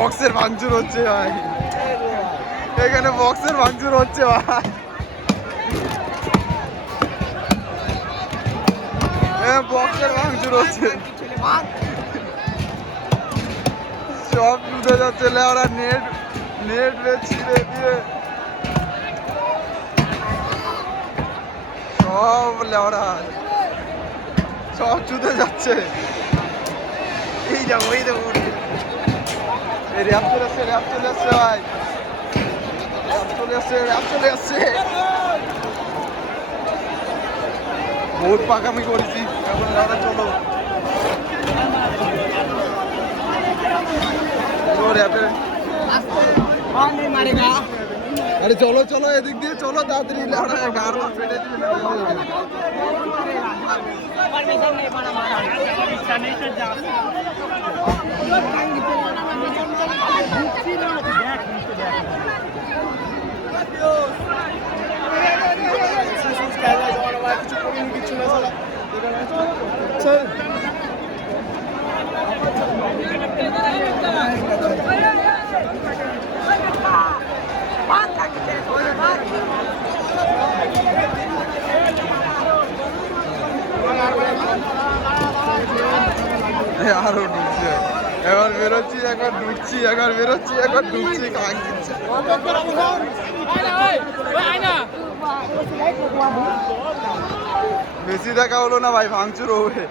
বক্সের ভাঙচুর হচ্ছে ভাই, এখানে বক্সের ভাঙচুর হচ্ছে ভাই। বক্সের ভাঙচুর হচ্ছে, সব উঠে যাচ্ছে লেওরা, নেট নেট ছিঁড়ে দিয়ে সব লেওরা, সব চুদে যাচ্ছে। এই যাবো, এই দেবো, র্যাপ চলে আসছে, র্যাপ চলে আসছে ভাই, র্যাপ চলে আসছে, র্যাপ চলে আসছে। বহুত পাকামি করেছি, এখন লেওরা চলো র্যাপে। আরে চলো চলো, এদিক দিয়ে চলো তাড়াতাড়ি, লেওরা গার ফেটে দিবে। আরো ঢুকছে, এবার বেরোচ্ছি, একবার ঢুকছি, একবার বেরোচ্ছি, একবার ঢুকছি, কাক দিচ্ছে। বেশি দেখা হলো না ভাই, ভাঙচুর হবে।